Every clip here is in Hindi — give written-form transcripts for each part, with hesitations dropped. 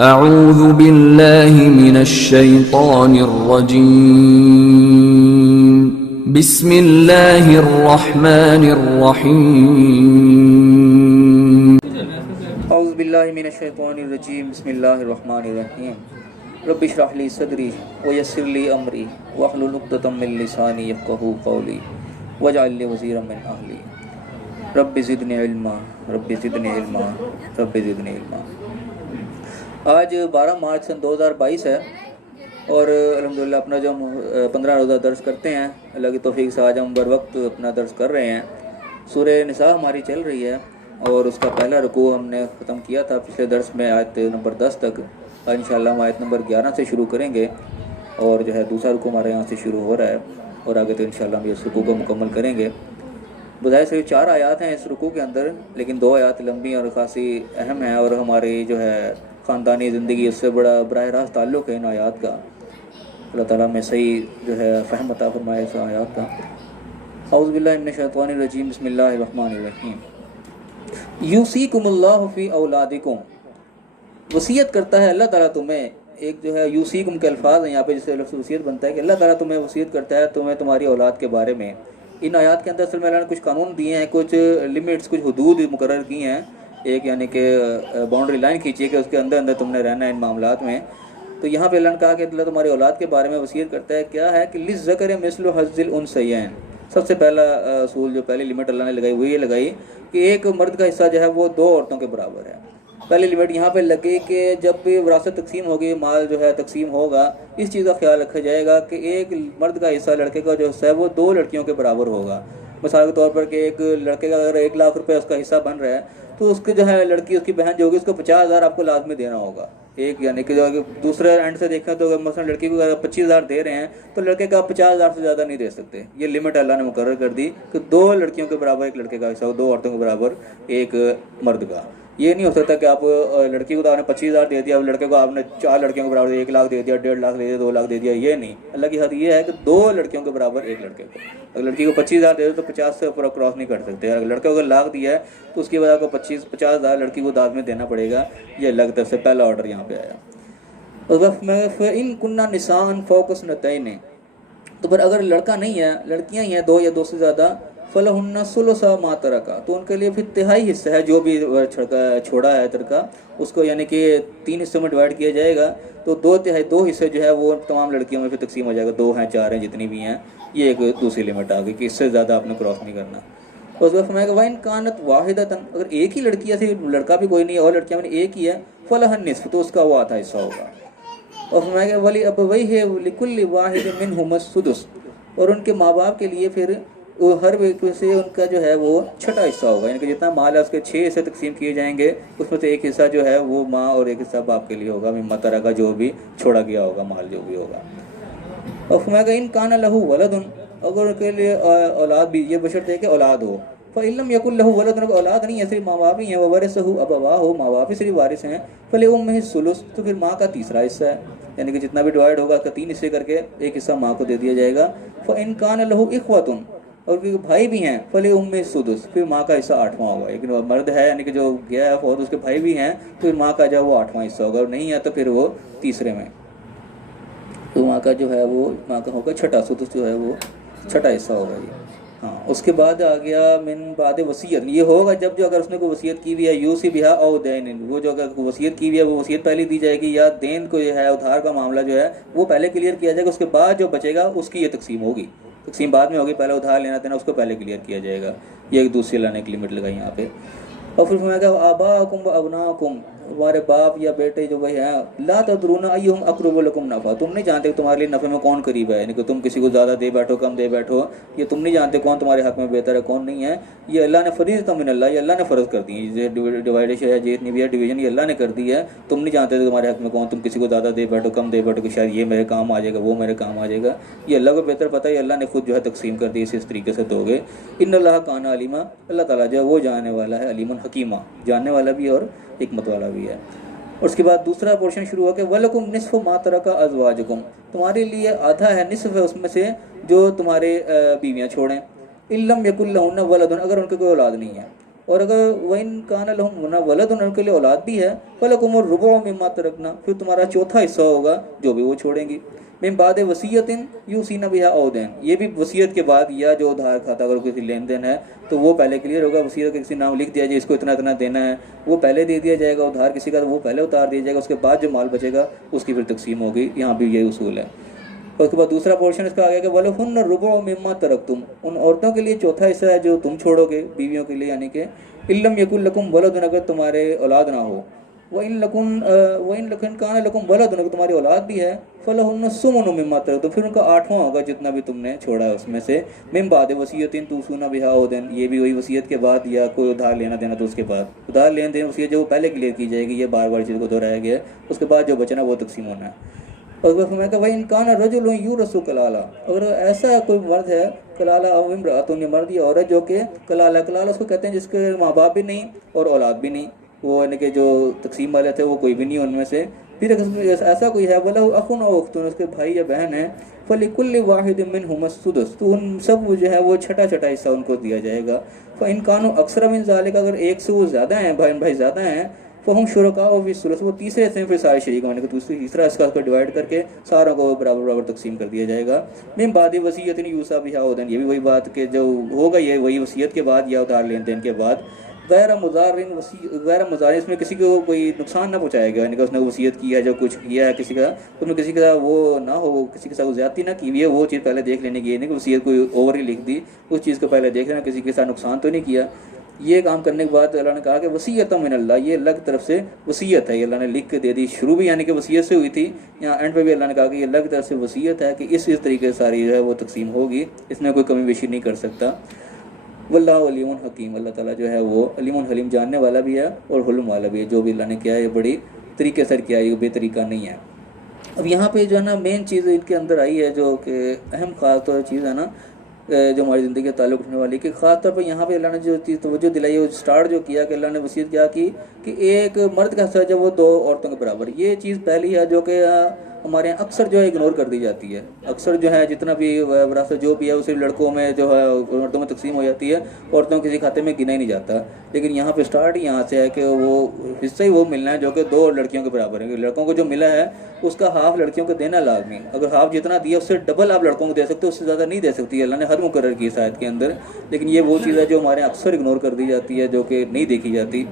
अऊज़ु बिल्लाहि मिनश्शैतानिर रजीम बिस्मिल्लाहिर रहमानिर रहीम औज़ु बिल्लाहि मिनश्शैतानिर रजीम बिस्मिल्लाहिर रहमानिर रहीम रब्बि इश्रह ली सदरी व यस्सिर ली अमरी वहलुल उक़दतम मिन लिसानी यफ़क़हू क़ौली वजअल ली वज़ीरम मिन अहली रब्बि ज़िदनी इल्मा रब्बि ज़िदनी इल्मा रब्बि ज़िदनी इल्मा। आज 12 मार्च सन 2022 है और अल्हम्दुलिल्लाह अपना जो हम 15 रोज़ा दर्स करते हैं, अल्लाह की तौफीक से आज हम बर वक्त अपना दर्स कर रहे हैं। सूरह निसा हमारी चल रही है और उसका पहला रुकू हमने ख़त्म किया था पिछले दर्स में आयत नंबर 10 तक। आज इंशाअल्लाह हम आयत नंबर 11 से शुरू करेंगे और जो है दूसरा रुकू हमारे यहाँ से शुरू हो रहा है और आगे तो इंशाअल्लाह हम इस रुकू को मुकम्मल करेंगे। बजाय सिर्फ 4 आयात हैं इस रुकू के अंदर, लेकिन 2 आयात लंबी और ख़ासी अहम है और हमारी जो है ख़ानदानी ज़िंदगी उससे बड़ा बराह रास्त ताल्लुक़ है इन आयात का। अल्लाह ताला में सही जो है फ़हम अता फ़रमाए इस आयात का। औज़ु बिल्लाहि मिनश शैतानिर रजीम बिस्मिल्लाहिर रहमानिर रहीम। यूसीकुमुल्लाहु फ़ी औलादिकुम, वसीयत करता है अल्लाह ताला तुम्हें। एक जो है यूसीकुम के अल्फाज हैं यहाँ पे, जिससे लफ्ज़ वसीयत बनता है कि अल्लाह ताला तुम्हें वसीयत करता है तुम्हें तुम्हारी औलाद के बारे में। इन आयात के अंदर असल में अल्लाह ने कुछ कानून दिए हैं, कुछ लिमिट्स, कुछ हुदूद मुकर्रर की हैं। एक यानी कि बाउंड्री लाइन खींची है कि उसके अंदर अंदर तुमने रहना है इन मामलात में। तो यहाँ पे अल्लाह ने कहा कि अल्लाह तुम्हारी औलाद के बारे में वसीयत करता है। क्या है कि लिज़्ज़करि मिस्लु हज़्ज़िल उन्सयैन। सबसे पहला असूल जो पहली लिमिट अल्लाह ने लगाई वो ये लगाई कि एक मर्द का हिस्सा जो है वो 2 औरतों के बराबर है। पहली लिमिट यहाँ पे लगी कि जब भी विरासत तकसीम होगी, माल जो है तकसीम होगा, इस चीज़ का ख्याल रखा जाएगा कि एक मर्द का हिस्सा लड़के का जो हिस्सा है वो 2 लड़कियों के बराबर होगा। मिसाल के तौर पर कि एक लड़के का अगर 1 लाख रुपये उसका हिस्सा बन रहा है तो उसकी जो है लड़की, उसकी बहन जो होगी, उसको 50,000 आपको लाजमी देना होगा। एक यानी कि जो दूसरे एंड से देखें तो मसलन लड़की को अगर 25,000 दे रहे हैं तो लड़के का 50,000 से ज़्यादा नहीं दे सकते। ये लिमिट अल्लाह ने मुकर्रर कर दी कि 2 लड़कियों के बराबर एक लड़के का हिस्सा हो, 2 औरतों के बराबर एक मर्द का। ये नहीं हो सकता कि आप लड़की को तो आपने 25,000 दे दिया, अब लड़के को आपने 4 लड़कियों के बराबर 1 लाख दे दिया, 1.5 लाख दे दिया, 2 लाख दे दिया। ये नहीं, अल्लाह की हद ये है कि 2 लड़कियों के बराबर एक लड़के को। अगर लड़की को 25,000 दे दो तो 50 से ऊपर क्रॉस नहीं कर सकते। अगर लड़के को अगर लाख दिया है तो उसकी वजह को 50,000 लड़की को दाद में देना पड़ेगा। ये अल्लाह की तरफ से पहला ऑर्डर यहाँ पे आया। इन कुन्ना निसान फोकस नतैन, तो फिर अगर लड़का नहीं है, लड़कियाँ ही हैं 2 या 2 से ज़्यादा, फलहुन्ना सुलुसा मा तरका, तो उनके लिए फिर तिहाई हिस्सा है जो भी छोड़ा है तरका, उसको यानी कि 3 हिस्सों में डिवाइड किया जाएगा। तो 2 हिस्से जो है वो तमाम लड़कियों में फिर तकसीम हो जाएगा। 2 हैं, 4 हैं, जितनी भी हैं। ये एक दूसरी लिमिट आ गई कि इससे ज़्यादा आपने क्रॉस नहीं करना। उस वक्त फरमाया वाइन कानत वाहिदतन, अगर एक ही लड़की है, सिर्फ लड़का भी कोई नहीं है और लड़कियाँ में एक ही है, फलहन निस्फ, तो उसका वो आधा हिस्सा होगा। और फरमाया वली अब वही है लिकुल्लि वाहिद मिनहुमस सुदुस, और उनके माँ बाप के लिए फिर वो हर व्यक्ति से उनका जो है वो छठा हिस्सा होगा। यानी कि जितना माल है उसके 6 हिस्से तकसीम किए जाएंगे, उसमें से एक हिस्सा जो है वो माँ और एक हिस्सा बाप के लिए होगा। मिम्मा तरह का जो भी छोड़ा गया होगा, माल जो भी होगा। और फरमाया इन काना लहू वलदुन, अगर उनके लिए औलाद भी, ये बशर्ते कि औलाद हो। फ़इल्लम यकुल लहू वलदुन, औलाद नहीं है, सिर्फ माँ बाप ही हैं। ववरिसहु अबवाहु, माँ बाप ही सिर्फ वारिस हैं। फलिउम्मिहि सुलुस, तो फिर माँ का तीसरा हिस्सा है। यानी कि जितना भी डिवाइड होगा उसका 3 हिस्से करके एक हिस्सा माँ को दे दिया जाएगा। फ़इन काना लहू इख्वतुन, और भाई भी हैं, फले उम्मे सुदुस, फिर माँ का हिस्सा 8वां होगा। लेकिन मर्द है यानी कि जो गया है फौत, उसके भाई भी हैं, तो फिर माँ का जो वो 8वां हिस्सा होगा। और नहीं है तो फिर वो तीसरे में, तो माँ का जो है वो माँ का होगा छठा, सुदुस जो है वो छठा हिस्सा होगा ये। हाँ, उसके बाद आ गया मिन बाद वसीयत, ये होगा जब जो अगर उसने कोई वसीयत की हुई है, यूसी बिहा और दैन, वो जो अगर वसीयत की हुई है वो वसीयत पहले दी जाएगी, या देन को जो है उधार का मामला जो है वो पहले क्लियर किया जाएगा। उसके बाद जो बचेगा उसकी ये तकसीम होगी। तकसीम बाद में होगी, पहले उधार लेना देना उसको पहले क्लियर किया जाएगा। ये एक दूसरी लाने की लिमिट लगाई यहाँ पे। और फिर फरमाया आबाकुम व अबनाकुम, तुम्हारे बाप या बेटे जो वही हैं, ला तदरूना अय्युहुम अक़रबु लकुम नफ़ा, तुम नहीं जानते तुम्हारे लिए नफ़े में कौन करीब है। यानी कि तुम किसी को ज़्यादा दे बैठो, कम दे बैठो, ये तुम नहीं जानते कौन तुम्हारे हक़ में बेहतर है, कौन नहीं है। ये अल्लाह ने फ़रीज़तम मिनल्लाह, ये अल्लाह ने फ़र्ज़ कर दी है। डिवाइडेशन है, जितनी भी है डिवीज़न, ये अल्लाह ने कर दी है। तुम नहीं जानते तुम्हारे हक़ में कौन, तुम किसी को ज़्यादा दे बैठो, कम दे बैठो कि शायद ये मेरे काम आ जाएगा, वो मेरे काम आ जाएगा। ये अल्लाह को बेहतर पता है, अल्लाह ने खुद जो है तकसीम कर दी, इस तरीके से दोगे। इन्नल्लाह काना अलीमा, अल्लाह ताला जो है वो जानने वाला है, अलीमुन हकीमा, जानने वाला भी और हिकमत वाला भी है। और उसके बाद दूसरा पोर्शन शुरू हो गया, वलकुम निस्फ़ु मा तरका अज़वाजुकुम, तुम्हारे लिए आधा है, निस्फ़ है उसमें से जो तुम्हारे बीवियाँ छोड़ें। इल्लम यकुल लहुन्ना वलदुन, अगर उनके कोई औलाद नहीं है। और अगर वइन कान लहुम वना वलद, उनके लिए औलाद भी है, फलकुम रुबु मिम्मा तरकना, फिर तुम्हारा चौथा हिस्सा होगा जो भी वो छोड़ेंगी। मिन बाद वसीयतिन यूसीना बिहा औ दैन, ये भी वसीयत के बाद, या जो उधार खाता अगर किसी लेन देन है तो वो पहले क्लियर होगा। वसीयत के किसी नाम लिख दिया जाए इसको इतना इतना देना है, वो पहले दे दिया जाएगा। उधार किसी का तो वो पहले उतार दिया जाएगा, उसके बाद जो माल बचेगा उसकी फिर तकसीम होगी। यहाँ भी यही उसूल है। और उसके बाद दूसरा पोर्शन इसका आ गया कि वलो हुन रुबु मिम्मा तरकतुम, उन औरतों के लिए चौथा हिस्सा है जो तुम छोड़ोगे बीवियों के लिए, यानी कि इल्लम यकुल लकुम वलदुन, अगर तुम्हारे औलाद ना हो, व इन लकुन कान लकुम वलदुन, अगर तुम्हारी औलाद भी है, फलहुन सुमुनु मिम्मा तरकतुम, फिर उनका आठवां होगा जितना भी तुमने छोड़ा है उसमें से। मिन बाद वसीयतिन तूसूना बिहा औ दैन, ये भी वही वसीयत के बाद या कोई उधार लेना देना तो उसके बाद। उधार लेन देन वसीयत जो पहले क्लियर की जाएगी, ये बार बार चीज़ को दोहराया गया है। उसके बाद जो बचना वो तकसीम होना है। और मैं कहा भाई इनकान रजुल यू रसू कलाला, अगर ऐसा कोई मर्द है, कलाला इमरातुन, मर्द या औरत जो कि कलाला, कलाला उसको कहते हैं जिसके माँ बाप भी नहीं और औलाद भी नहीं, वो यानी कि जो तकसीम वाले थे वो कोई भी नहीं उनमें से। फिर ऐसा कोई है वला अखुन और उख्तुन, उसके भाई या बहन है, फलिकुल्लि वाहिद मिनहुम सुदस, तो उन सब जो है वो छठा छठा हिस्सा उनको दिया जाएगा। फ़इन कानु अक्सर मिन ज़ालिक, अगर एक से वो ज़्यादा हैं, भाई ज़्यादा हैं, तो हम शुरका और फिर वो तीसरे से फिर सारे शरीक होने को तीसरा इसका डिवाइड करके सारों को बराबर बराबर तकसीम कर दिया जाएगा। मिन बाद वसीयत यूसा बिहा औ दैन, ये भी वही बात के जो होगा, ये वही वसीयत के बाद या उधार लेन देन के बाद। गैर मुज़ारिन, इसमें किसी को कोई नुकसान ना पहुँचाएगा, यानी कि उसने वसीयत की है, जो कुछ किया है किसी का, उसमें किसी का वो ना हो, किसी के साथ ज़्यादती ना की हुई है, वो चीज़ पहले देख लेने की, नहीं कि वसीयत कोई ओवर ही लिख दी, उस चीज़ को पहले देख लेना, किसी के साथ नुकसान तो नहीं किया। ये काम करने के बाद अल्लाह ने कहा कि वसीयत मिन अल्लाह, ये अल्लाह की तरफ से वसीयत है, ये अल्लाह ने लिख के दे दी। शुरू भी यानी कि वसीयत से हुई थी, यहाँ एंड पे भी अल्लाह ने कहा कि ये अल्लाह की तरफ से वसीयत है कि इस तरीके से सारी जो है वो तकसीम होगी, इसमें कोई कमी बेशी नहीं कर सकता। वल्लाहु अलीमुन हकीम, अल्लाह ताला जो है वो अलीमुन हलीम, जानने वाला भी है और हुल्म वाला भी है। जो भी अल्लाह ने किया है ये बड़ी तरीके से किया है, ये बेतरीका नहीं है। अब यहाँ पे जो है ना मेन चीज़ इनके अंदर आई है, जो कि अहम ख़ास तौर चीज़ है ना, जो हमारी ज़िंदगी के ताल्लुक़ रखने वाली, कि ख़ास तौर पर यहाँ पे अल्लाह ने जो चीज़ तवज्जो दिलाई, वो स्टार्ट जो किया कि अल्लाह ने वसीयत क्या की कि एक मर्द का हिस्सा जो वो दो औरतों के बराबर। ये चीज़ पहली है जो कि हमारे यहाँ अक्सर जो है इग्नोर कर दी जाती है। अक्सर जो है जितना भी विरासत जो भी है वो सिर्फ लड़कों में जो है औरतों में तकसीम हो जाती है, औरतों किसी खाते में गिना ही नहीं जाता। लेकिन यहाँ पे स्टार्ट ही यहाँ से है कि वो हिस्सा ही वो मिलना है जो कि दो लड़कियों के बराबर है। लड़कों को जो मिला है उसका हाफ लड़कियों को देना लाजमी, अगर हाफ जितना दिया उससे डबल आप लड़कों को दे सकते हो, उससे ज़्यादा नहीं दे सकती। अल्लाह ने हर मुकर्रर की शायद के अंदर, लेकिन ये वो चीज़ है जो हमारे अक्सर इग्नोर कर दी जाती है, जो कि नहीं देखी जाती।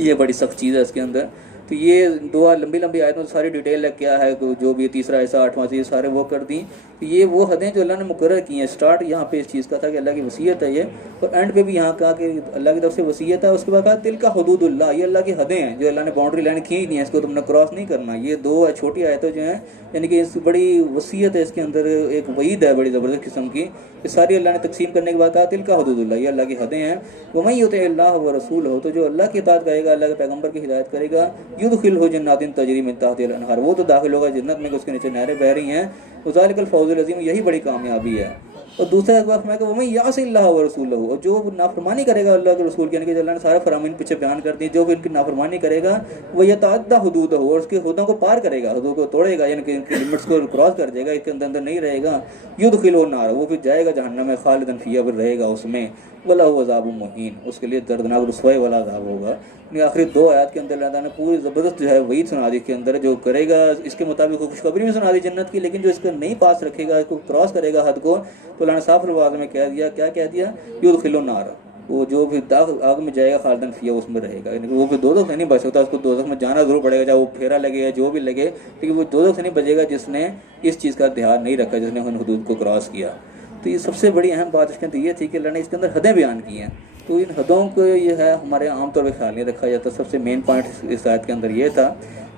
ये बड़ी सख्त चीज़ है इसके अंदर। तो ये दुआ लंबी लंबी आयतों में सारी डिटेल है क्या है, जो भी तीसरा ऐसा आठवां से सारे वो कर दी। तो ये वो हदें जो अल्लाह ने मुकर्रर की हैं। स्टार्ट यहाँ पे इस चीज़ का था कि अल्लाह की वसीयत है ये, और एंड पे भी यहाँ कहा कि अल्लाह की तरफ से वसीयत है। उसके बाद कहा तिल का हुदूदुल्लाह, ये अल्लाह की हदें हैं जो अल्लाह ने बाउंड्री लाइन खींच दी है, इसको तुमने क्रॉस नहीं करना। ये दो छोटी आयतें जो हैं, यानी कि इस बड़ी वसीयत है, इसके अंदर एक वईद है बड़ी ज़बरदस्त किस्म की। ये सारी अल्लाह ने तकसीम करने के बाद कहा तिल का हुदूदुल्लाह, ये अल्लाह की हदें हैं। वमन युतिअल्लाह व रसूल हो, तो जो अल्लाह की इताअत करेगा, अल्लाह के पैगम्बर की हिदायत करेगा, युदखिलहु जन्नातिन तजरी मिन तहतिहा अल-अनहार, वो तो दाखिल होगा जन्नत में, उसके नीचे नहरें बह रही हैं। ज़ालिकल फौज़ुल अज़ीम, यही बड़ी कामयाबी है। और दूसरा वक्त मैं वमन यासिल्लाह व रसूलहु, और जो नाफरमानी करेगा अल्लाह के रसूल की, यानी कि अल्लाह ने सारे फरामीन पीछे बयान कर दिए, जो भी इनकी नाफरमानी करेगा वो यतअद्दा हुदूदहु, और उसके हुदों को पार करेगा, हुदूद को तोड़ेगा, यानी कि इनकी लिमिट्स को क्रॉस कर जाएगा, इसके अंदर नहीं रहेगा। युदखिलहु नार, वो फिर जाएगा जहन्नम में, खालिदन फीहा, फिर रहेगा उसमें। वलहु अज़ाबुन मुहीन, उसके लिए दर्दनाक रुसवाई वाला अज़ाब होगा। आखिरी दो आयत के अंदर अल्लाह ने पूरी ज़बरदस्त जो है वही सुना दी के अंदर, जो करेगा इसके मुताबिक खुशखबरी में सुना दी जन्नत की, लेकिन जो इसका नहीं पास रखेगा, इसको क्रॉस करेगा हद को, तो अल्लाह ने साफ अल्फाज़ में कह दिया, क्या कह दिया, युदखिलुन नार, वो जो भी आग में जाएगा खालिदन फीहा, उसमें रहेगा। यानी वो भी दोज़ख से नहीं बच सकता, उसको दोज़ख में जाना ज़रूर पड़ेगा, चाहे वो फेरा लगे या जो भी लगे, लेकिन वो दोज़ख से नहीं बचेगा जिसने इस चीज़ का ध्यान नहीं रखा, जिसने उन हुदूद को क्रॉस किया। तो ये सबसे बड़ी अहम बात इसके अंदर ये थी कि अल्लाह ने इसके अंदर हदें बयान की हैं। तो इन हदों को ये है हमारे आम तौर पर ख्याल नहीं रखा जाता। सबसे मेन पॉइंट इस आयत के अंदर ये था।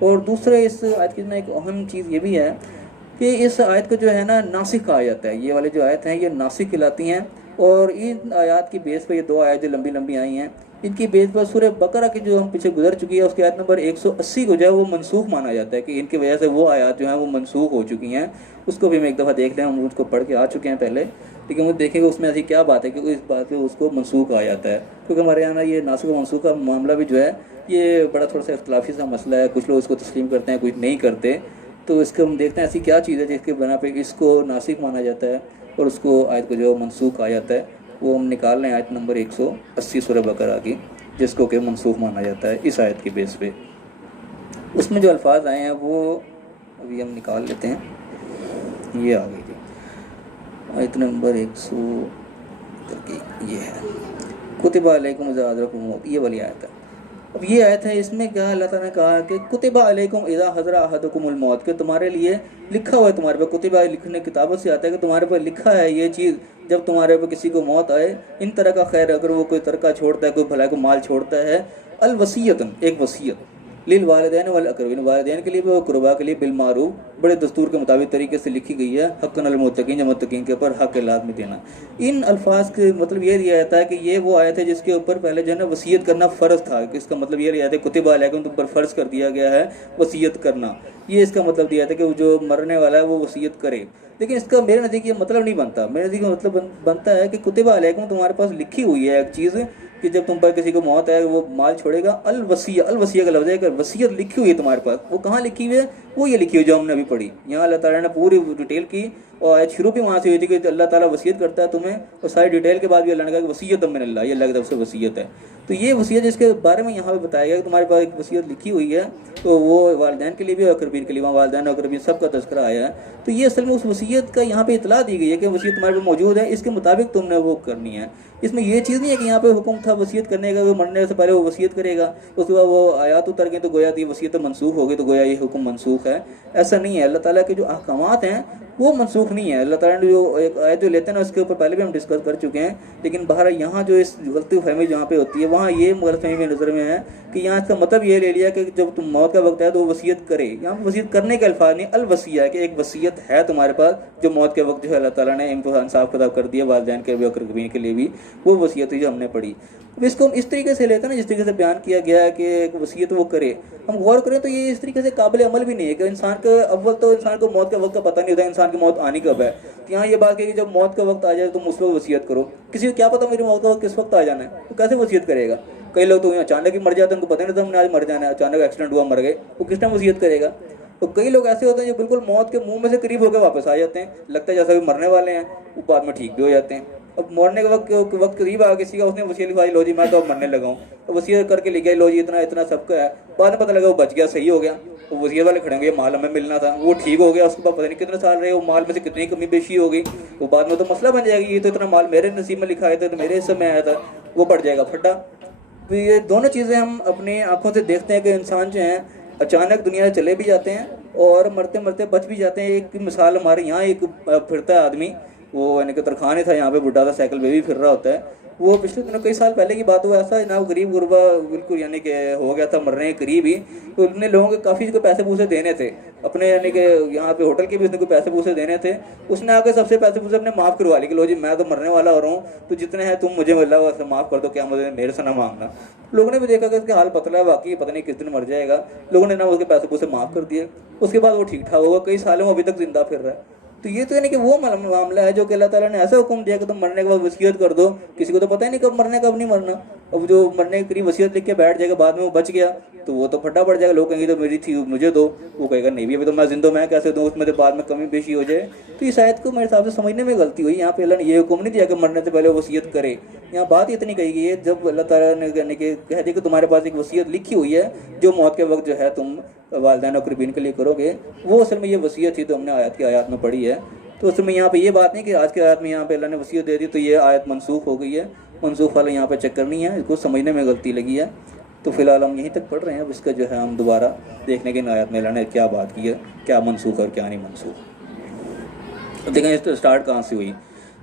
और दूसरे इस आयत की ना एक अहम चीज़ ये भी है कि इस आयत को जो है ना नासिक आयत है, ये वाली जो आयत हैं ये नासिक कहलाती हैं। और इन आयत की बेस पर ये दो आयतें लंबी लंबी आई हैं, इनकी बेस पर सूरह बकरा की जो हम पीछे गुजर चुकी है उसकी आयत नंबर 180 को जो है वो मनसूख माना जाता है, कि इनकी वजह से वो आयत जो है वो मनसूख हो चुकी हैं। उसको भी हम एक दफ़ा देख लें, हम उसको पढ़ के आ चुके हैं पहले, लेकिन वो देखेंगे उसमें ऐसी क्या बात है कि इस बात पे उसको मनसूख आ जाता है। क्योंकि हमारे यहाँ ये नासिक मनसूख का मामला भी जो है ये बड़ा थोड़ा सा इख्तलाफी सा मसला है, कुछ लोग इसको तस्लीम करते हैं, कुछ नहीं करते। तो इसको हम देखते हैं ऐसी क्या चीज़ है जिसके बना पे इसको नासिक माना जाता है और उसको आयत को जो मनसूख आ जाता है। वो हम निकाल रहे हैं आयत नंबर 180 सूरह बकरा की, जिसको कि मनसूख माना जाता है इस आयत के बेस पे। उसमें जो अल्फाज आए हैं वो अभी हम निकाल लेते हैं। ये आ गई थी आयत नंबर 100 करके, ये है कुतिबा अलैकुम इज़ा अदरकुमुल मौत, ये वाली आयत है। अब ये आयत है, इसमें क्या अल्लाह ताला ने कहा कि कुतिबा अलैकुम इज़ा हज़रा अहदकुमुल मौत, के तुम्हारे लिए लिखा हुआ है, तुम्हारे पर कुतिबा लिखने किताबत से आता है कि तुम्हारे पर लिखा है ये चीज़, जब तुम्हारे पर किसी को मौत आए, इन तरह का खैर, अगर वो कोई तरका छोड़ता है, कोई भलाई को माल छोड़ता है, अल वसीयतन, एक वसीयत, लिल वालिदैन वल अक़रबीन, वालिदैन के लिए भी और कुरबा के लिए, बिल मारूफ, बड़े दस्तूर के मुताबिक तरीके से लिखी गई है, हक़्क़न अल मुत्तक़ीन, जो मुत्तक़ीन के ऊपर हक़ लाज़मी देना। इन अल्फाज के मतलब ये दिया जाता है कि ये वो आयत है जिसके ऊपर पहले जो है ना वसीयत करना फ़र्ज़ था, कि इसका मतलब ये दिया जाता है कुतिबा अलैकुम, तुम पर फ़र्ज़ कर दिया गया है वसीयत करना, ये इसका मतलब दिया था कि जो मरने वाला है वो वसीयत करे। लेकिन इसका मेरे नज़दीक ये मतलब नहीं बनता, मेरे नज़दीक मतलब बनता है कि कुतिबा अलैकुम तुम्हारे पास लिखी हुई है एक चीज़ कि जब तुम पर किसी को मौत है वो माल छोड़ेगा, अल वसीया का लफ्ज़ है कि वसीयत लिखी हुई है तुम्हारे पास। वो कहाँ लिखी हुई है? वो ये लिखी हुई जो हमने अभी पढ़ी। यहाँ अल्लाह ताला ने पूरी डिटेल की और आयत शुरू भी वहाँ से हुई थी कि अल्लाह ताला वसीयत करता है तुम्हें, और सारी डिटेल के बाद भी अल्लाह ने कहा कि वसीयत मिन अल्लाह, ये अल्लाह की तरफ से वसीयत है। तो ये वसीयत जिसके बारे में यहाँ पे बताया गया कि तुम्हारे पास एक वसीयत लिखी हुई है, तो वो वालिदैन के लिए भी और अक़रबीन के लिए, वहाँ वालिदैन और अक़रबीन सबका तज़किरा आया है। तो ये असल में उस वसीयत का यहाँ पे इतला दी गई है कि वसीयत तुम्हारे पास मौजूद है, इसके मुताबिक तुमने वो करनी है। इसमें ये चीज़ नहीं है कि यहाँ पे हुक्म था वसीयत करने का, वो मरने से पहले वो वसीयत करेगा, उसके बाद वो आयात उतर गई तो गोया थी वसीयत मनसूख हो गई, तो गोया ये हुक्म मनसूख है। ऐसा नहीं है, अल्लाह ताला के जो अहकामात हैं वो मनसूख नहीं है। अल्लाह ताला ने जो एक आयत जो लेते हैं ना, उसके ऊपर पहले भी हम डिस्कस कर चुके हैं, लेकिन बाहर यहाँ जो इस गलती फहमी जहाँ पे होती है, वहाँ ये गलत फहमी मेरी नज़र में है कि यहाँ इसका मतलब ये ले लिया कि जब तुम मौत का वक्त है तो वो वसीयत करे। यहाँ पर वसीयत करने के अल्फाज नहीं, अल वसीया है कि एक वसीयत है तुम्हारे पास जो मौत के वक्त जो है अल्लाह ताला ने इंसाफ किताब कर दिया, वालिदैन के भी और अक़रबीन के लिए भी वो वसीयत जो हमने पढ़ी। अब इसको हम इस तरीके से लेते हैं ना, जिस तरीके से बयान किया गया है कि एक वसीयत वो करे, हम गौर करें तो ये इस तरीके से काबिल अमल भी नहीं है कि इंसान को अव्वल तो इंसान को मौत का वक्त का पता नहीं होता, इंसान की मौत आनी कब है। तो यहाँ ये बात है कि जब मौत का वक्त आ जाए तुम उस वक्त वसीयत करो। किसी को क्या पता मेरी मौत का वक्त किस वक्त आ जाना है, तो कैसे वसीयत करेगा? कई लोग तो अचानक ही मर जाते हैं, उनको पता नहीं था हमने आज मर जाना है, अचानक एक्सीडेंट हुआ मर गए, वो किस टाइम वसीयत करेगा? तो कई लोग ऐसे होते हैं जो बिल्कुल मौत के मुंह में से करीब होकर वापस आ जाते हैं, लगता है जैसा भी मरने वाले हैं, वो बाद में ठीक भी हो जाते हैं। अब मरने के वक्त करीब आ किसी का, उसने वसीयत लिखवाई, लो जी मैं तो अब मरने लगा हूँ, तो वसीयत करके लिख गया, लो जी इतना इतना सबका है, बाद में पता लगा वो बच गया, सही हो गया, वो वसीयत वाले खड़े होंगे, माल हमें मिलना था, वो ठीक हो गया, उसके बाद पता नहीं कितने साल रहे, वो माल में से कितनी कमी बेशी हो गई, वो बाद में तो मसला बन जाएगी, ये तो इतना माल मेरे नसीब में लिखा आया था, तो मेरे हिस्से में आया था, वो पड़ जाएगा फटा। तो ये दोनों चीज़ें हम अपनी आंखों से देखते हैं कि इंसान जो हैं अचानक दुनिया से चले भी जाते हैं और मरते मरते बच भी जाते हैं। एक मिसाल हमारे यहाँ एक फिरता है आदमी, वो यानी कि तरखाने था, यहाँ पे बुढ़ा था, साइकिल पे भी फिर रहा होता है। वो पिछले दिनों कई साल पहले की बात हुआ, ऐसा ना गरीब गुरबा बिल्कुल यानी कि हो गया था, मरने के करीब ही, तो उन्होंने लोगों के काफ़ी को पैसे पूसे देने थे अपने, यानी कि यहाँ पे होटल के भी उसने कोई पैसे पूसे देने थे। उसने आके सबसे पैसे पूसे अपने माफ़ करवा ली कि लो जी मैं तो मरने वाला हो रहा हूँ, तो जितने हैं तुम मुझे अल्लाह माफ़ कर दो, क्या मुझे मेरे से ना मांगना। लोगों ने भी देखा कि इसके हाल पतला है, वाकई पता नहीं किस दिन मर जाएगा, लोगों ने ना उसके पैसे पूसे माफ़ कर दिए। उसके बाद वो ठीक ठाक होगा, कई सालों में अभी तक जिंदा फिर रहा है। तो ये तो यानी कि वो मामला है जो कि अल्लाह ताला ने ऐसा हुक्म दिया कि तुम मरने के बाद वसीयत कर दो। किसी को तो पता ही नहीं कब मरना कब नहीं मरना। अब जो मरने के करीब वसीयत लिख के बैठ जाएगा, बाद में वो बच गया तो वो तो फटा पड़ जाएगा, लोग कहेंगे तो मेरी थी मुझे दो, वो कहेगा नहीं भी अभी तो मैं जिंदा, मैं कैसे दूँ, उसमें तो बाद में कमी बेशी हो जाए। तो इस आयत को मेरे हिसाब से समझने में गलती हुई। यहाँ पे अल्लाह ने ये हुक्म नहीं दिया कि मरने से पहले वसीयत करे। यहाँ बात इतनी कही गई है, जब अल्लाह ताला ने यानी कि कह दिया कि तुम्हारे पास एक वसीयत लिखी हुई है जो मौत के वक्त जो है तुम वालिदैन और अक़रबीन के लिए करोगे, वो असल में ये वसीयत थी तो हमने आयत में पढ़ी है। तो उसमें यहाँ पे ये बात नहीं कि आज के आयत में यहाँ पे अल्लाह ने वसीयत दे दी तो ये आयत मनसूख हो गई है, मनसूख वाला यहाँ पे चक्कर नहीं है, इसको समझने में गलती लगी है। तो फिलहाल हम यहीं तक पढ़ रहे हैं, अब इसका जो है हम दोबारा देखने के आयत में अल्लाह ने क्या बात की है, क्या मनसूख और क्या नहीं मनसूख। अब देखें इस स्टार्ट कहाँ से हुई,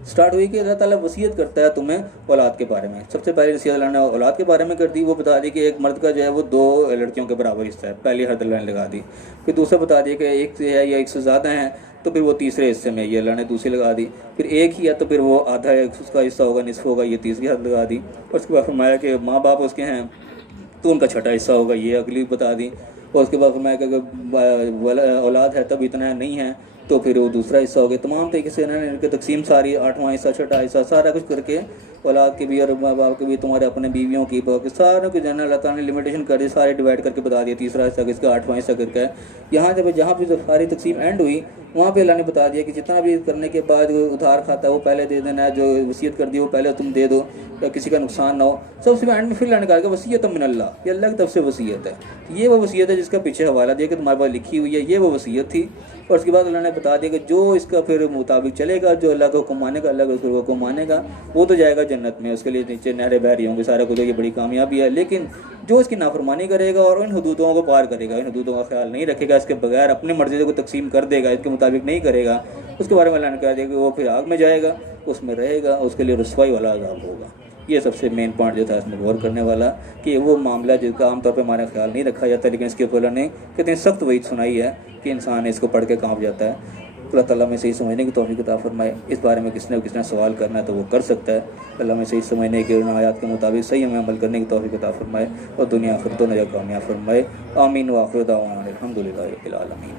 स्टार्ट हुई कि अल्लाह ताला वसीयत करता है तुम्हें औलाद के बारे में। सबसे पहले वसीयत अल्लाह ने औलाद के बारे में कर दी, वो बता दी कि एक मर्द का जो है वो 2 लड़कियों के बराबर हिस्सा है, पहली हद अल्लाह ने लगा दी। फिर दूसरा बता दिया कि एक से है या एक से ज़्यादा हैं तो फिर वो तीसरे हिस्से में, ये अल्लाह ने दूसरी लगा दी। फिर एक ही है तो फिर वो आधा उसका हिस्सा होगा, निस्फ होगा, ये तीसरी हद लगा दी। और उसके बाद फरमाया कि माँ बाप उसके हैं तो उनका छठा हिस्सा होगा, ये अगली बता दी। और उसके बाद फरमाया कि अगर औलाद है तब इतना नहीं है तो फिर वो दूसरा हिस्सा हो गया। तमाम तरीके से इन्होंने तकसीम सारी 8वां हिस्सा, छठा हिस्सा, सारा कुछ करके औलाद के भी और माँ बाप के भी, तुम्हारे अपने बीवियों की, बाकी सारों की जनरल अल्लाह ताला ने लिमिटेशन कर दी, सारे डिवाइड करके बता दिया, तीसरा हिस्सा किसका, 8वां हिस्सा किसका है। यहाँ जब जहाँ भी सारी तकसीम एंड हुई वहाँ पे अल्लाह ने बता दिया कि जितना भी करने के बाद उधार खाता है वो पहले दे देना है, जो वसीयत कर दी वो पहले तुम दे दो, या किसी का नुकसान ना हो। सबसे एंड में फिर अल्लाह ने कहा कि वसीयत मिन अल्लाह, ये अल्लाह की तरफ से वसीयत है। ये वो वसीयत है जिसका पीछे हवाला दिया कि तुम्हारे पास लिखी हुई है, ये वो वसीयत थी। और उसके बाद अल्लाह ने बता दिया कि जो इसका फिर मुताबिक चलेगा, जो अल्लाह को हुक्म मानेगा, अल्लाह के रसूल को हुक्म मानेगा, वो तो जाएगा जन्नत में, उसके लिए नीचे नहरें बह रही होंगी, सारा कुछ, ये बड़ी कामयाबी है। लेकिन जो इसकी नाफरमानी करेगा और इन हदूदों को पार करेगा, इन हदूदों का ख्याल नहीं रखेगा, इसके बगैर अपनी मर्जी को तकसीम कर देगा, इसके मुताबिक नहीं करेगा, उसके बारे में अल्लाह ने कहा दिया कि वो फिर आग में जाएगा, उसमें रहेगा, उसके लिए रसवाई वाला अज़ाब होगा। ये सबसे मेन पॉइंट जो था इसमें गौर करने वाला, कि वो मामला जिसका आमतौर पर हमारा ख्याल नहीं रखा जाता, लेकिन इसके ऊपर ने कितनी सख्त वईद सुनाई है कि इंसान इसको पढ़ के कांप जाता है। अल्लाह ताला में सही समझने की तौफीक अता फरमाए। इस बारे में किसने सवाल करना है तो वो कर सकता है। अल्लाह में सही समझने के उन आयात के मुताबिक सही हमें अमल करने की तौफीक अता फरमाए और दुनिया आखिरत दोनों जगह कामयाब फरमाए। आमीन व आखिर दावाना अल्हम्दुलिल्लाहि रब्बिल आलमीन।